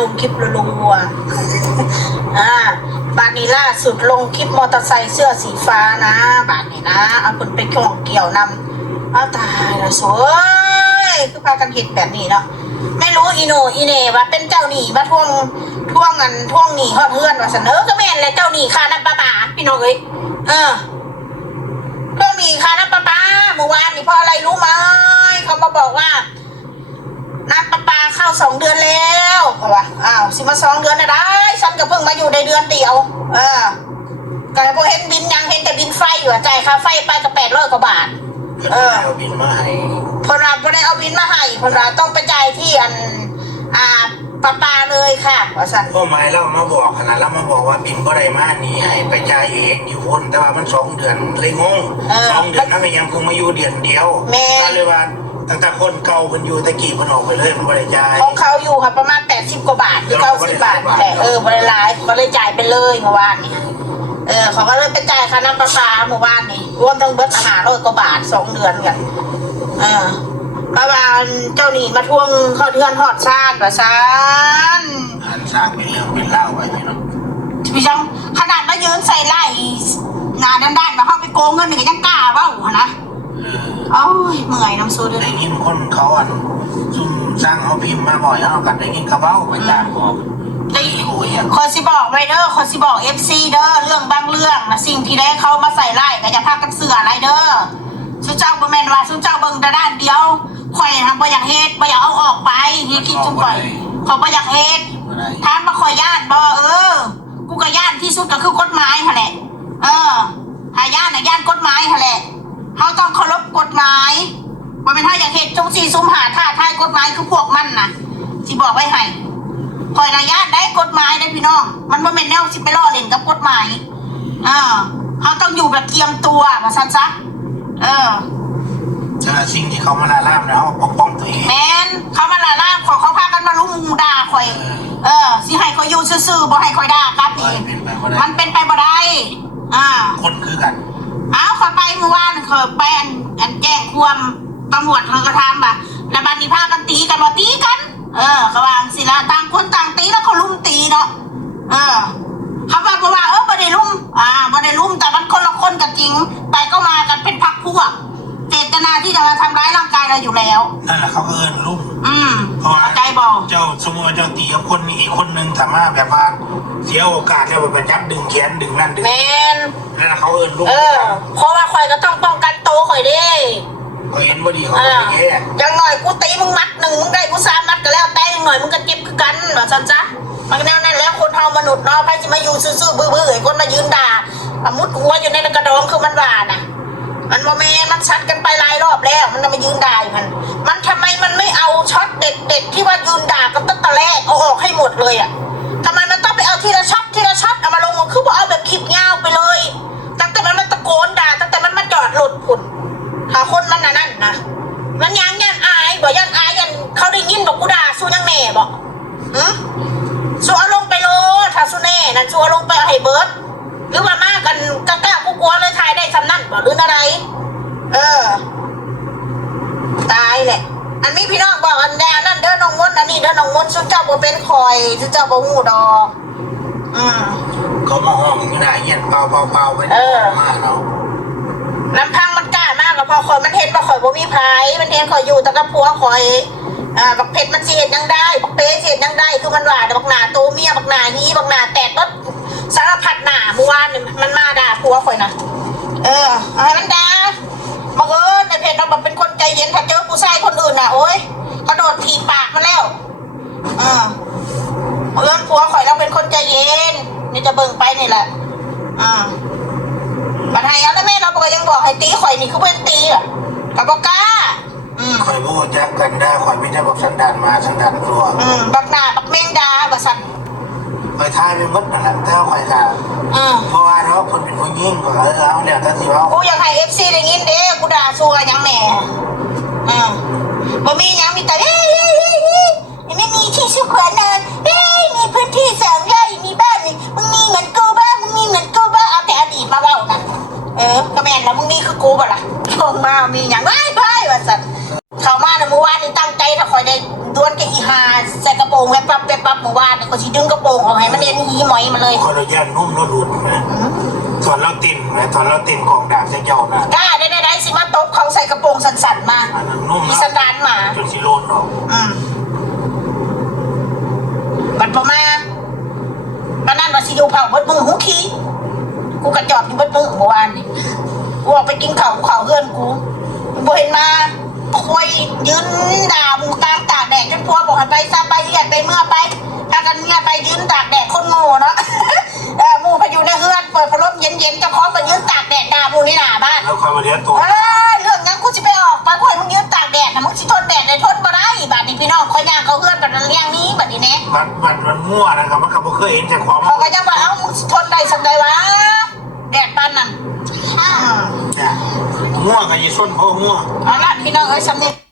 ลงคลิปรัวอ่าบานนี้ล่าสุดลงคลิปมอเตอร์ไซค์เสื้อสีฟ้านะ บานนี้นะ เอาคนไปข่องเกี่ยวนำเอาตายแล้วสวยคือพากันเห็ดแบบนี้เนาะไม่รู้อีโนอีเนว่าเป็นเจ้าหนี้มาทวงทวงเงินทวงหนี้ฮอดเพื่อนว่าเสนอก็แม่นเลยเจ้าหนี้ค่าน้ำประปาพี่น้องเอ้ยเออเรื่องหนี้ค่าน้ำประปาเมื่อวานนี่เพราะอะไรรู้ไหมเขามาบอกว่าน้ำประปา เข้าสองเดือนแล้วเขาว่าอ้าวสิมาสองเดือนนะได้ฉันก็เพิ่งมาอยู่ในเดือนเดียว เออก็พอเห็นบินยังเห็นแต่บินไฟอยู่อะจ่ายค่าไฟไปก็แปดร้อยกว่าบาท เออเอาบินมาให้เพนว่าพอได้เอาบินมาให้เพนว่าต้องไปจ่ายที่อัน อ่าประปาเลยค่ะว่าสันพ่อไม้เรามาบอกขนาดเรามาบอกว่าบินก็ได้มานี่ให้ไปจ่ายเองอยู่คนแต่ว่ามันสองเดือนเลยงงสองเดือนนั่นก็ยังเพิ่งมาอยู่เดือนเดียวก็เลยว่า ตั้งแต่คนเก่าคนอยู่ตะกี้มันออกไปเลยมันก็ได้จ่ายของเขาอยู่ค่ะประมาณแปดสิบกว่าบาทหรือเก้าสิบบาทนี่แหละเออบริไลฟ์ก็เลยจ่ายไปเลยเมื่อวานนี้เออเขาก็เลยไปจ่ายค่าน้ำประปาเมื่อวานนี้รวมทั้งเบิดอาหารร้อยกว่าบาทสองเดือนกันเออประมาณเจ้าหนี้มาทวงเข้าเทือนหอดชาติว่าซานอันสร้างเป็นเรื่องเป็นเล่าวไว้พี่น้องพี่จังขนาดมายืนใส่ไล่งานด้านๆมาเข้าไปโกงเงินนี่ก็ยังกล้าเว้าหั่นนะเออ โอ้ยเมื่อยน้ำซูด้วยได้ยินคนเขาอันซุ่มสร้างเขาพิมพ์มาบ่อยเอากันได้ยินกระเบ้าไปตามบอกได้โอ้ยอะคอยสิบอกไว้เด้อคอยสิบอกเอฟซีเด้อเรื่องบางเรื่องนะสิ่งที่ได้เข้ามาใส่ไล่ก็อย่าพากันเสืออะไรเด้อสุเจ้าบ่แม่นว่าสุเจ้าเบิ่งแต่ด้านเดียวข่อยทำบ่อยากเฮ็ดบ่อยากเอาออกไปเฮ็ดคิดจุ่มข่อยเขาบ่อยากเฮ็ดบ่ได้ถามมาข่อยย่านบ่เออ กูก็ย่านที่สุดก็คือกฎหมายหั่นแหละเออถ้าย่านน่ะย่านกฎหมายหั่นแหละ เขาต้องเคารพกฎหมายว่าเป็นถ้าอยากเฮ็ดจงสีซุ่มหาท่าทายกฎหมายคือพวกมันน่ะสิบอกไว้ให้ข่อยระยะได้กฎหมายได้พี่น้อง มันบ่แม่นแนวสิไปล่อเล่นกับกฎหมายเออเขาต้องอยู่แบบเตรียมตัวว่าซั่นซะเออเจอสิ่งที่เขามาลาล่ามแล้วปกป้องตัวเองแมนเขามาละล่าขอเขาพากันมาลุมด่าข่อย เออสิให้ข่อยอยู่ซื่อๆบ่ให้ข่อยด่ากลับไม่อีกเป็นไปบ่ได้มันเป็นไปบ่ได้อ่าคนคือกันเอาขอยไป เมื่อวานขอยไปอันอันแจ้งความตำรวจเขาก็ทำบ่ะแล้วบัดนี้พากันตีกันบ่ตีกัน เออเขาวาจังสิละต่างคนต่างตีแล้วเขาลุมตีเนาะเออเขาว่าบ่ว่าเออบ่ได้ลุมอ่าบ่ได้ลุมแต่มันคนละคนกันจริงแต่ก็มากันเป็นพักพวกเจตนาที่จะมาทำร้ายร่างกายเราอยู่แล้วนั่นแหละเขาก็เอินลุ่มอืมเพราะว่าเข้าใจบอกเจ้าสมมติว่าเจ้าตีกับคนนี้อีกคนนึงสามารถแบบว่าเสียโอกาสแล้วแบบยับดึงแขนดึงนั่นดึงแมน นั่นแหละเขาเอินลุ่มเออ เพราะว่าข่อยก็ต้องป้องกันโตวข่อยเด้เขาเห็นบ่ดีเขาเอก็อไปแก้อย่างหน่อยกูตีมึงมัดหนึ่งมึงได้กูสามมัดก็แล้วแต่อย่างหน่อยมึงก็เจ็บคือกันว่าซั่นจ้ะมันก็แนวนั้นแล้วคนเฮามนุษย์เนาะใครสิมาอยู่ซื่อๆบื้อๆไอ้คนมายืนด่าอะมุดหัวอยู่ในกระดองคือมันว่าน่ะ มันโมเมนมันชัดกันไปหลายรอบแล้ว มันจะมายืนด่าอยู่มัน มันทำไมมันไม่เอาช็อตเด็ดๆที่ว่ายืนด่ากันตั้งแต่แรกเอาออกให้หมดเลยอะทำไมมันต้องไปเอาทีละช็อตทีละช็อตเอามาลงมันคือว่าเอาแบบคลิปยาว น่นั่นสู้เอาลงไปเอาให้เบิร์ดหรือว่ามากันกล้าๆกูกลัวเลยทายได้คำนั่นบอกหรืออะไร เออ ตายแหละอันนี้พี่น้องบอกอันแน่นั่นเด้อน้องมนต์อันนี้เด้อน้องมนต์สุเจ้าบ่เป็นคอยสุเจ้าบ่หูดอกอืมเขามาห้องอยู่ไหนเงี้ยเปล่าเปล่าเปล่าไปเออมาเนาะลำพังมันกล้ามากกับพอคอยมันเห็นว่าคอยบ่มีไผมันเห็นคอยอยู่แต่กับผัวคอย อ่าบักเพชรมันเสียดยังได้บักเป๊เสียดยังได้คือมันหวาแต่บักหนาโตเมียบักหนาฮีบักหนาแตกรถสารพัดหนาเมื่อวานนี่มันมาด่าผัวคอยนะเอออาให้มันด่าบังเอิญในเพจเราแบบเป็นคนใจเย็นถ้าเจอผู้ชายคนอื่นน่ะโอ๊ยกระโดดถีบปากมันแล้วเออบังเอิญผัวคอยเราเป็นคนใจเย็นนี่จะเบิ่งไปนี่แหละอ่าบัดให้เอาแล้วแม่เราก็ยังบอกให้ตีข่อยนี่คือเพื่อนตีอะกับบอกก้า คอยพูดจักกันได้คอยไม่ได้บอกสันดานมาสันดานกลัวอืมบักหนาบักแมงดาบักสันคอยทายไปหมดนั่นแหละถ้าคอยทายอืมเพราะว่าเราคนเป็นผู้ยิ่งก็เออเอาเนี่ยถ้าสิว่ากูอยากให้เอฟซีได้ยินเด้กูด่าซัวหยังแหน่อืมบ่มีหยังมีแต่เฮ้ยเฮ้ยเฮ้ยเฮ้ยไม่มีที่ชุกหัวนอนเฮ้ยมีพื้นที่สองไร่มีบ้านนี่มึงมีเหมือนกูบ้างมึงมีเหมือนกูบ้างเอาแต่อดีตมาเล่านะเออก็แม่นแล้วมึงนี่คือกูบ่ล่ะลงมามีหยังไว้ไว้ว่าสันเข้ามาในเมื่อวานนี่ตั้งใจถ้าคอยได้ดวลกับอีหาใส่กระโปรงแวบปั๊บแวบปั๊บเมื่อวานานเนี่ยก็สิดึงกระโปรงออกให้มันเด่นหีหมอยมาเลยคนเราย่านนุ่มเราหลุดนะถอนเราติ่นนะถอนเราติ่นของดาบจะเจ้านะกล้าได้ได้ได้สิมาตบเขาใส่กระโปรงสั้นๆมาอันนั้นนุ่มมีเนาะสันดานหมา จนสิโลนออกอืมบัดพอมาปานนั้นว่าสิอยู่เผาเบิดมือหูขี้กูกระจอบอยู่เบิดมือเมื่อวานนี่กูออกไปกินข้าวข้าวเพื่อนกูมึงบ่เห็นมาคอ ยยืนด่ามึงกลางตากแดดจนพัวบอกให้ไปซะไปเรียกไปเมื่อไปถ้ากันเมียไปยืนตากแดดคนโง่เนาะเออหมูพาอยู่ในเฮือนเปิดพัดลมเย็นๆเจ้าของไปยืนตากแดดด่าหมูนี่หน้าบ้านแล้วคอยมาเลี้ยงตัวเออเรื่องนั้นกูจะไปออกไปกูให้มึงยืนตากแดดนะมึงสิทนแดดได้ทนบ่ได้บาดนี้พี่น้องคอยย่างเขาเฮือนแบบนั้นเลี้ยงนี้บัดนี้แน่บัดบัดมันมั่วนะครับมันก็บ่เคยเห็นจากความเขาก็ยังว่าเอ้ามึงสิทนได้สักใดวะแดดปานนั้นอืมเนี่ยมั่วกับยีส้นเพราะมั่วเอาละพี่น้องเอ้ยสำเนียง